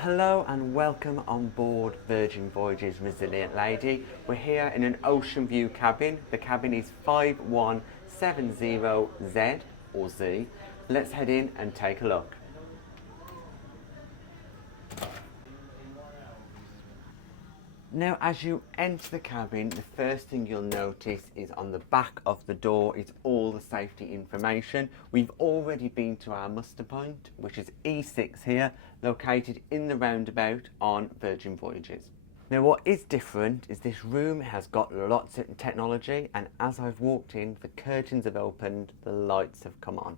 Well, hello and welcome on board Virgin Voyages Resilient Lady. We're here in an ocean view cabin. The cabin is 5170Z or Z. Let's head in and take a look. Now, as you enter the cabin, the first thing you'll notice is on the back of the door is all the safety information. We've already been to our muster point, which is E6 here, located in the roundabout on Virgin Voyages. Now, what is different is this room has got lots of technology, and as I've walked in, the curtains have opened, the lights have come on.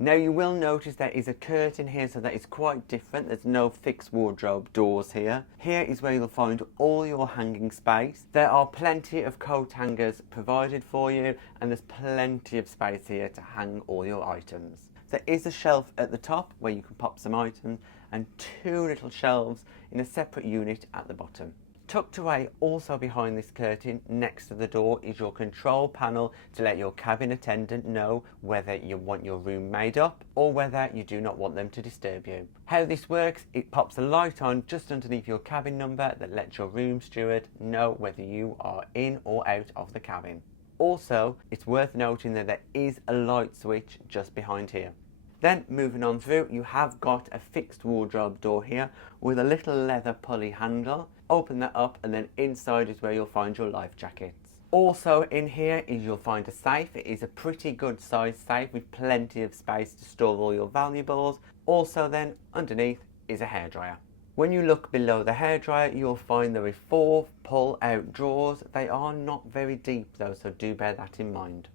Now you will notice there is a curtain here, so that is quite different. There's no fixed wardrobe doors here. Here is where you'll find all your hanging space. There are plenty of coat hangers provided for you, and there's plenty of space here to hang all your items. There is a shelf at the top where you can pop some items, and two little shelves in a separate unit at the bottom. Tucked away also behind this curtain next to the door is your control panel to let your cabin attendant know whether you want your room made up or whether you do not want them to disturb you. How this works, it pops a light on just underneath your cabin number that lets your room steward know whether you are in or out of the cabin. Also, it's worth noting that there is a light switch just behind here. Then moving on through, you have got a fixed wardrobe door here with a little leather pulley handle. Open that up and then inside is where you'll find your life jackets. Also in here is you'll find a safe. It is a pretty good sized safe with plenty of space to store all your valuables. Also then underneath is a hairdryer. When you look below the hairdryer, you'll find there are 4 pull out drawers. They are not very deep though, so do bear that in mind.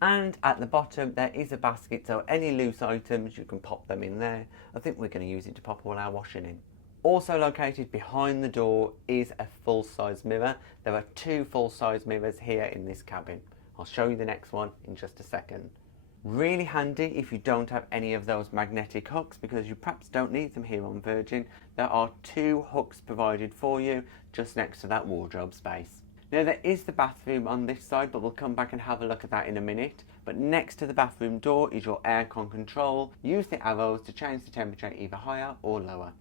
And at the bottom there is a basket, so any loose items you can pop them in there. I think we're going to use it to pop all our washing in. Also located behind the door is a full-size mirror. There are 2 full-size mirrors here in this cabin. I'll show you the next one in just a second. Really handy if you don't have any of those magnetic hooks, because you perhaps don't need them here on Virgin. There are 2 hooks provided for you just next to that wardrobe space. Now there is the bathroom on this side, but we'll come back and have a look at that in a minute. But next to the bathroom door is your aircon control. Use the arrows to change the temperature either higher or lower.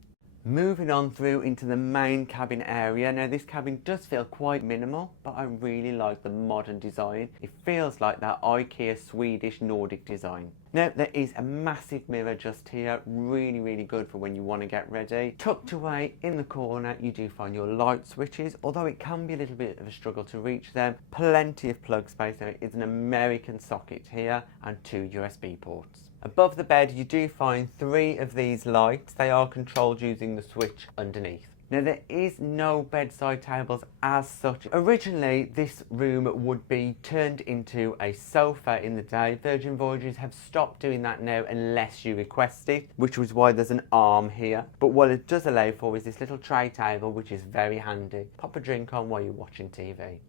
Moving on through into the main cabin area. Now this cabin does feel quite minimal, but I really like the modern design. It feels like that IKEA Swedish Nordic design. Now there is a massive mirror just here, really good for when you want to get ready. Tucked away in the corner you do find your light switches, although it can be a little bit of a struggle to reach them. Plenty of plug space. There is an American socket here and 2 USB ports. Above the bed you do find 3 of these lights. They are controlled using the switch underneath. Now there is no bedside tables as such. Originally this room would be turned into a sofa in the day. Virgin Voyages have stopped doing that now unless you request it, which was why there's an arm here. But what it does allow for is this little tray table, which is very handy. Pop a drink on while you're watching TV.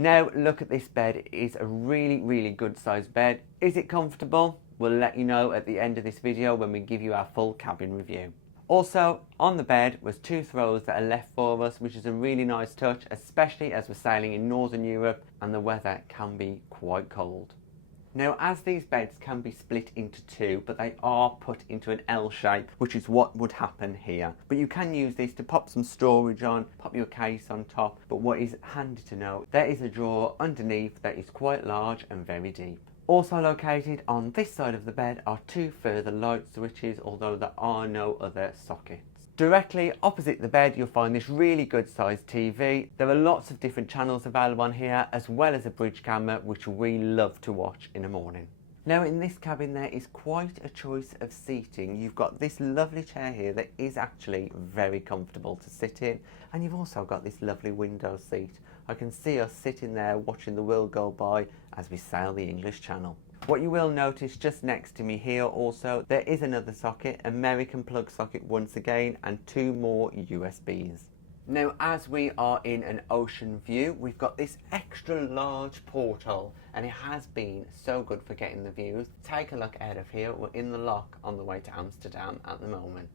Now look at this bed. It is a really good sized bed. Is it comfortable? We'll let you know at the end of this video when we give you our full cabin review. Also on the bed was 2 throws that are left for us, which is a really nice touch, especially as we're sailing in Northern Europe and the weather can be quite cold. Now as these beds can be split into 2, but they are put into an L shape, which is what would happen here. But you can use this to pop some storage on, pop your case on top. But what is handy to know, there is a drawer underneath that is quite large and very deep. Also located on this side of the bed are 2 further light switches, although there are no other sockets. Directly opposite the bed you'll find this really good sized TV. There are lots of different channels available on here, as well as a bridge camera, which we love to watch in the morning. Now in this cabin there is quite a choice of seating. You've got this lovely chair here that is actually very comfortable to sit in, and you've also got this lovely window seat. I can see us sitting there watching the world go by as we sail the English Channel. What you will notice just next to me here also, there is another socket, American plug socket once again, and 2 more USBs. Now as we are in an ocean view, we've got this extra large porthole, and it has been so good for getting the views. Take a look out of here. We're in the lock on the way to Amsterdam at the moment.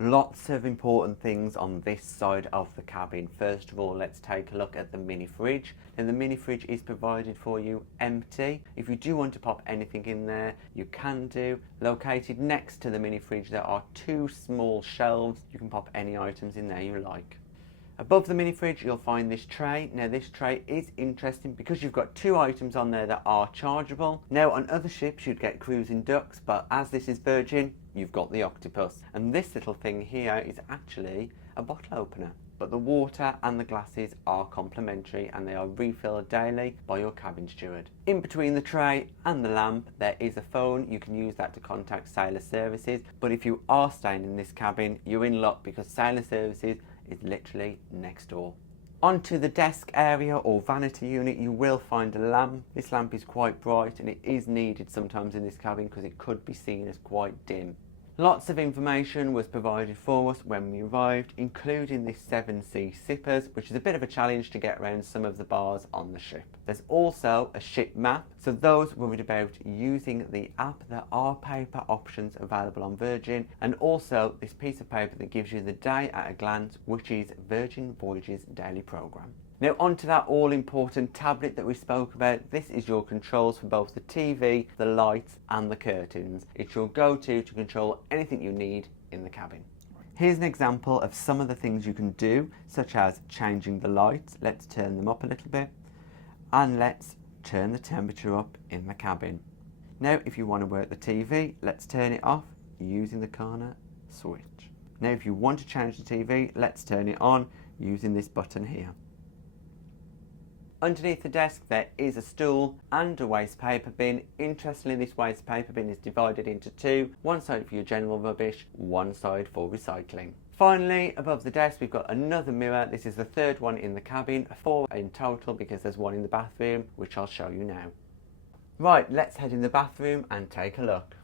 Lots of important things on this side of the cabin. First of all, let's take a look at the mini fridge. Now the mini fridge is provided for you empty. If you do want to pop anything in there, you can do. Located next to the mini fridge there are two small shelves. You can pop any items in there you like. Above the mini fridge you'll find this tray. Now this tray is interesting because you've got two items on there that are chargeable. Now on other ships you'd get cruising ducks, but as this is Virgin, you've got the octopus. And this little thing here is actually a bottle opener. But the water and the glasses are complimentary and they are refilled daily by your cabin steward. In between the tray and the lamp there is a phone. You can use that to contact sailor services, but if you are staying in this cabin you're in luck because sailor services is literally next door. Onto the desk area or vanity unit you will find a lamp. This lamp is quite bright and it is needed sometimes in this cabin because it could be seen as quite dim. Lots of information was provided for us when we arrived, including this 7C sippers, which is a bit of a challenge to get around some of the bars on the ship. There's also a ship map, so those worried about using the app, there are paper options available on Virgin, and also this piece of paper that gives you the day at a glance, which is Virgin Voyages daily programme. Now onto that all important tablet that we spoke about. This is your controls for both the TV, the lights and the curtains. It's your go-to to control anything you need in the cabin. Here's an example of some of the things you can do, such as changing the lights. Let's turn them up a little bit and let's turn the temperature up in the cabin. Now if you want to work the TV, let's turn it off using the corner switch. Now if you want to change the TV, let's turn it on using this button here. Underneath the desk there is a stool and a waste paper bin. Interestingly, this waste paper bin is divided into two, one side for your general rubbish, one side for recycling. Finally, above the desk we've got another mirror. This is the third one in the cabin, 4 in total because there's one in the bathroom, which I'll show you now. Right, let's head in the bathroom and take a look.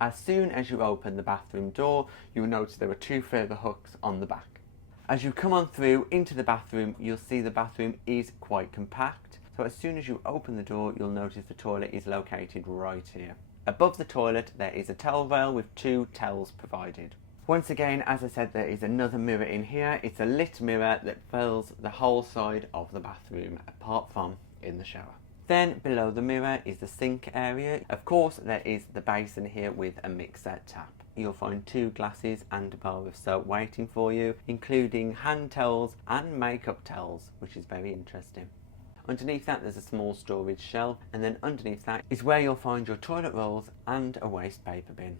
As soon as you open the bathroom door, you'll notice there are two further hooks on the back. As you come on through into the bathroom, you'll see the bathroom is quite compact. So as soon as you open the door, you'll notice the toilet is located right here. Above the toilet, there is a towel rail with two towels provided. Once again, as I said, there is another mirror in here. It's a lit mirror that fills the whole side of the bathroom, apart from in the shower. Then below the mirror is the sink area. Of course, there is the basin here with a mixer tap. You'll find two glasses and a bar of soap waiting for you, including hand towels and makeup towels, which is very interesting. Underneath that there's a small storage shelf, and then underneath that is where you'll find your toilet rolls and a waste paper bin.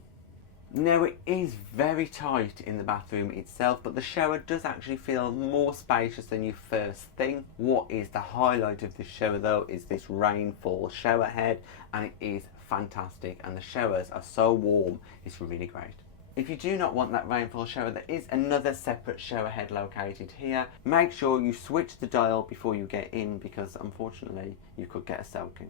Now it is very tight in the bathroom itself, but the shower does actually feel more spacious than you first think. What is the highlight of this shower though is this rainfall shower head, and it is fantastic, and the showers are so warm, it's really great. If you do not want that rainfall shower, there is another separate shower head located here. Make sure you switch the dial before you get in because unfortunately you could get a soaking.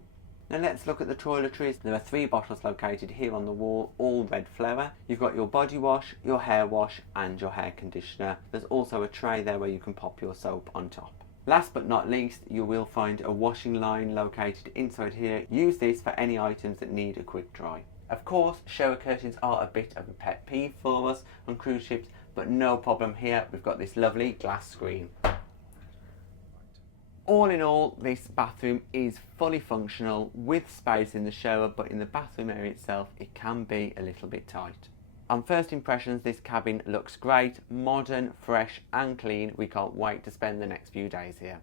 Now let's look at the toiletries. There are 3 bottles located here on the wall, all red flower. You've got your body wash, your hair wash and your hair conditioner. There's also a tray there where you can pop your soap on top. Last but not least, you will find a washing line located inside here. Use this for any items that need a quick dry. Of course, shower curtains are a bit of a pet peeve for us on cruise ships, but no problem here. We've got this lovely glass screen. All in all, this bathroom is fully functional with space in the shower, but in the bathroom area itself, it can be a little bit tight. On first impressions, this cabin looks great, modern, fresh and clean. We can't wait to spend the next few days here.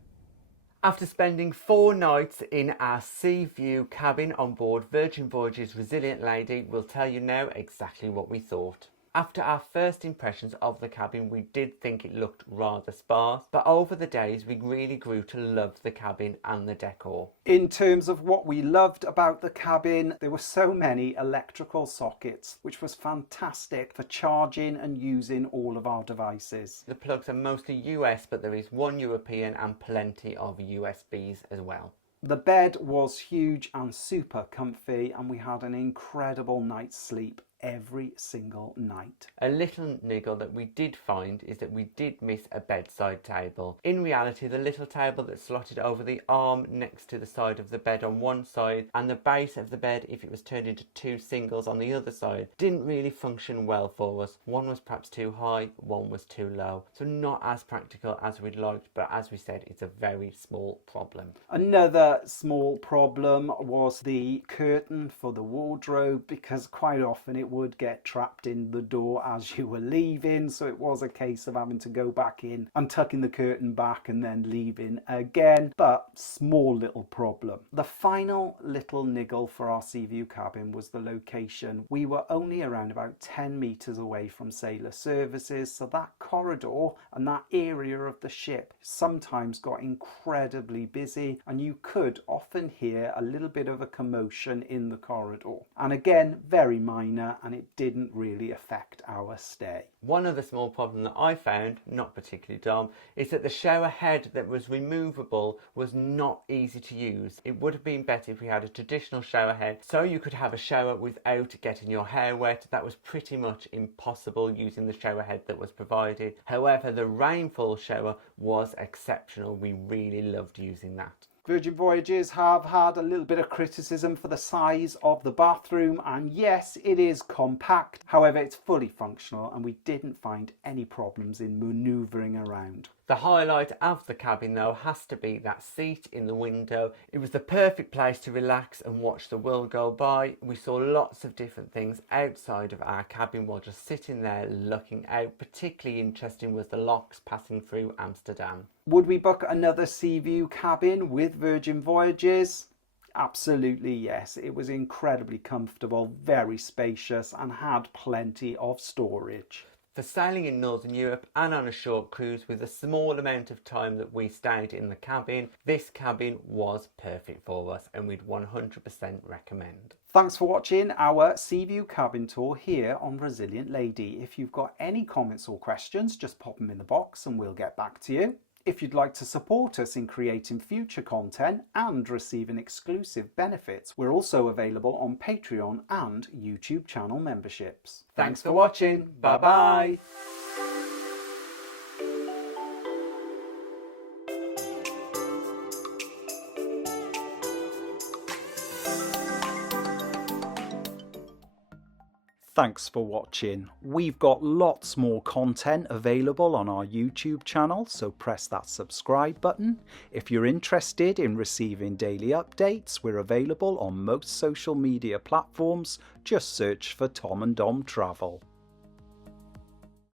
After spending 4 nights in our sea view cabin on board Virgin Voyages Resilient Lady, we'll tell you now exactly what we thought. After our first impressions of the cabin, we did think it looked rather sparse, but over the days we really grew to love the cabin and the decor. In terms of what we loved about the cabin, there were so many electrical sockets, which was fantastic for charging and using all of our devices. The plugs are mostly US, but there is one European and plenty of USBs as well. The bed was huge and super comfy, and we had an incredible night's sleep every single night. A little niggle that we did find is that we did miss a bedside table. In reality, the little table that slotted over the arm next to the side of the bed on one side and the base of the bed, if it was turned into two singles on the other side, didn't really function well for us. One was perhaps too high, one was too low. So not as practical as we'd liked, but as we said, it's a very small problem. Another small problem was the curtain for the wardrobe, because quite often it would get trapped in the door as you were leaving, so it was a case of having to go back in and tucking the curtain back and then leaving again, but small little problem. The final little niggle for our sea view cabin was the location. We were only around about 10 metres away from sailor services, so that corridor and that area of the ship sometimes got incredibly busy, and you could often hear a little bit of a commotion in the corridor. And again, very minor, and it didn't really affect our stay. One other small problem that I found, not particularly dumb, is that the shower head that was removable was not easy to use. It would have been better if we had a traditional shower head so you could have a shower without getting your hair wet. That was pretty much impossible using the shower head that was provided. However, the rainfall shower was exceptional. We really loved using that. Virgin Voyages have had a little bit of criticism for the size of the bathroom, and yes, it is compact. However, it's fully functional and we didn't find any problems in manoeuvring around. The highlight of the cabin though has to be that seat in the window. It was the perfect place to relax and watch the world go by. We saw lots of different things outside of our cabin while just sitting there looking out. Particularly interesting was the locks passing through Amsterdam. Would we book another sea view cabin with Virgin Voyages? Absolutely yes. It was incredibly comfortable, very spacious, and had plenty of storage. For sailing in Northern Europe and on a short cruise with a small amount of time that we stayed in the cabin, this cabin was perfect for us and we'd 100% recommend. Thanks for watching our Sea View cabin tour here on Resilient Lady. If you've got any comments or questions, just pop them in the box and we'll get back to you. If you'd like to support us in creating future content and receiving exclusive benefits, we're also available on Patreon and YouTube channel memberships. Thanks for watching. Bye bye. Thanks for watching. We've got lots more content available on our YouTube channel, so press that subscribe button. If you're interested in receiving daily updates, we're available on most social media platforms. Just search for Tom and Dom Travel.